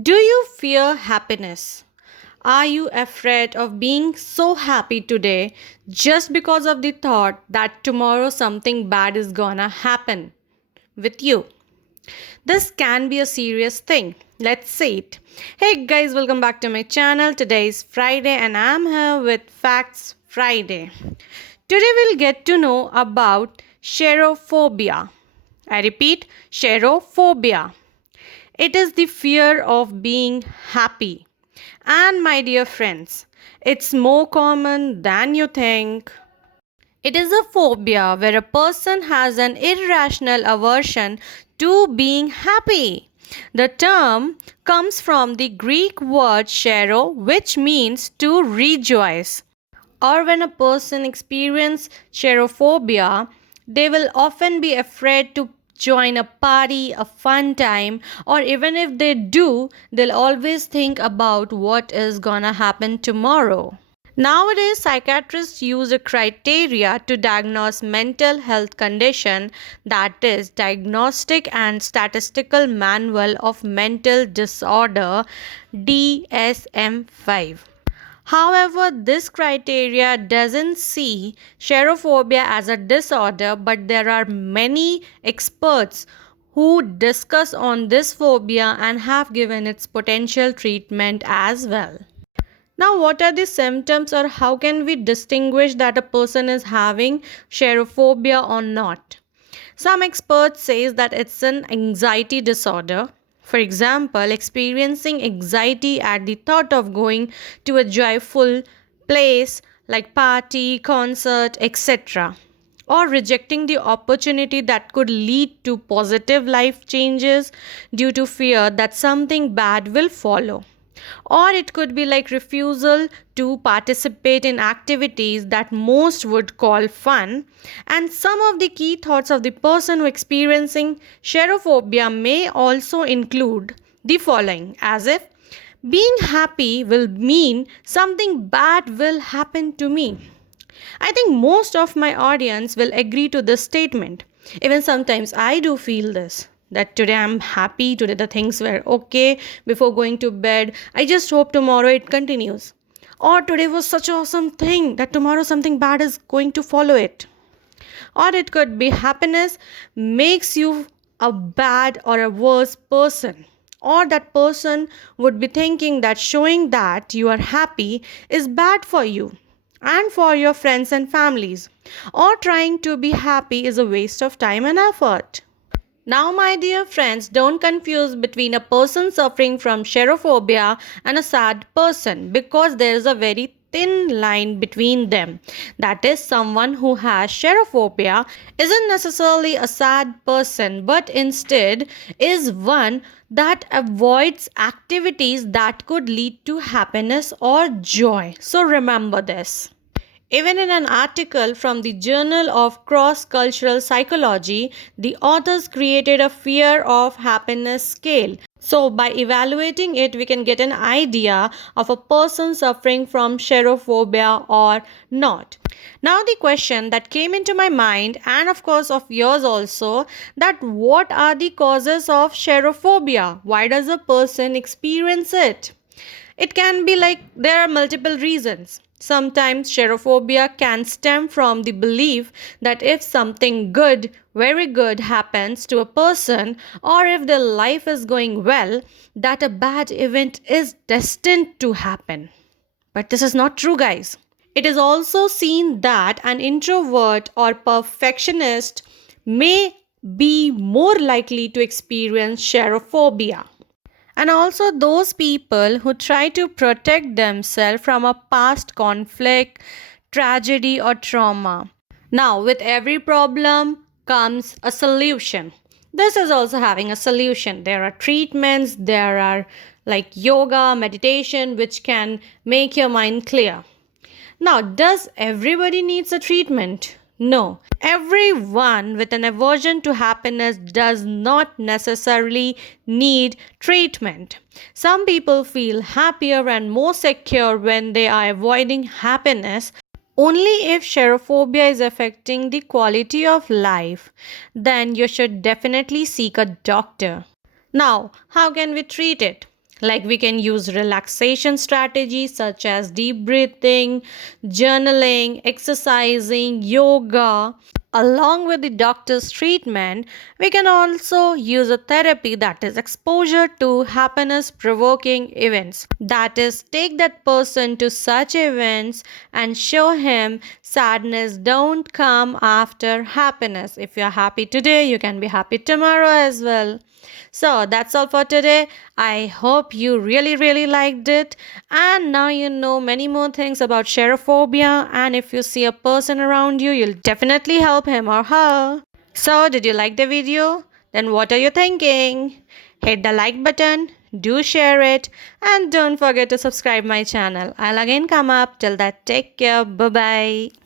Do you fear happiness? Are you afraid of being so happy today just because of the thought that tomorrow something bad is gonna happen with you? This can be a serious thing. Let's say it. Hey guys, welcome back to my channel. Today is Friday and I'm here with Facts Friday. Today we'll get to know about cherophobia. I repeat, cherophobia. It is the fear of being happy. And my dear friends, it's more common than you think. It is a phobia where a person has an irrational aversion to being happy. The term comes from the Greek word chero, which means to rejoice. Or when a person experiences cherophobia, they will often be afraid to join a party, a fun time, or even if they do, they'll always think about what is gonna happen tomorrow. Nowadays, psychiatrists use a criteria to diagnose mental health condition, that is Diagnostic and Statistical Manual of Mental Disorder DSM-5. However, this criteria doesn't see cherophobia as a disorder, but there are many experts who discuss on this phobia and have given its potential treatment as well. Now, what are the symptoms or how can we distinguish that a person is having cherophobia or not? Some experts say that it's an anxiety disorder. For example, experiencing anxiety at the thought of going to a joyful place like party, concert, etc. Or rejecting the opportunity that could lead to positive life changes due to fear that something bad will follow. Or it could be like refusal to participate in activities that most would call fun. And some of the key thoughts of the person who experiencing cherophobia may also include the following, as if being happy will mean something bad will happen to me. I think most of my audience will agree to this statement. Even sometimes I do feel this, that today I'm happy, today the things were okay before going to bed. I just hope tomorrow it continues. Or today was such an awesome thing that tomorrow something bad is going to follow it. Or it could be happiness makes you a bad or a worse person. Or that person would be thinking that showing that you are happy is bad for you and for your friends and families. Or trying to be happy is a waste of time and effort. Now, my dear friends, don't confuse between a person suffering from cherophobia and a sad person because there is a very thin line between them. That is, someone who has cherophobia isn't necessarily a sad person, but instead is one that avoids activities that could lead to happiness or joy. So, remember this. Even in an article from the Journal of Cross Cultural Psychology, the authors created a fear of happiness scale. So, by evaluating it, we can get an idea of a person suffering from cherophobia or not. Now, the question that came into my mind, and of course of yours also, that what are the causes of cherophobia? Why does a person experience it? It can be like there are multiple reasons. Sometimes cherophobia can stem from the belief that if something good, very good happens to a person, or if their life is going well, that a bad event is destined to happen. But this is not true, guys. It is also seen that an introvert or perfectionist may be more likely to experience cherophobia. And also those people who try to protect themselves from a past conflict, tragedy, or trauma. Now, with every problem comes a solution. This is also having a solution. There are treatments, there are like yoga, meditation, which can make your mind clear. Now, does everybody needs a treatment? No. Everyone with an aversion to happiness does not necessarily need treatment. Some people feel happier and more secure when they are avoiding happiness. Only if cherophobia is affecting the quality of life, then you should definitely seek a doctor. Now, how can we treat it? Like we can use relaxation strategies such as deep breathing, journaling, exercising, yoga. Along with the doctor's treatment, we can also use a therapy that is exposure to happiness provoking events. That is, take that person to such events and show him sadness don't come after happiness. If you're happy today, you can be happy tomorrow as well. So that's all for today. I hope you really liked it. And now you know many more things about xerophobia. And if you see a person around you, you'll definitely help him or her. So, did you like the video? Then what are you thinking? Hit the like button, do share it, and don't forget to subscribe my channel. I'll again come up. Till that, take care. Bye bye.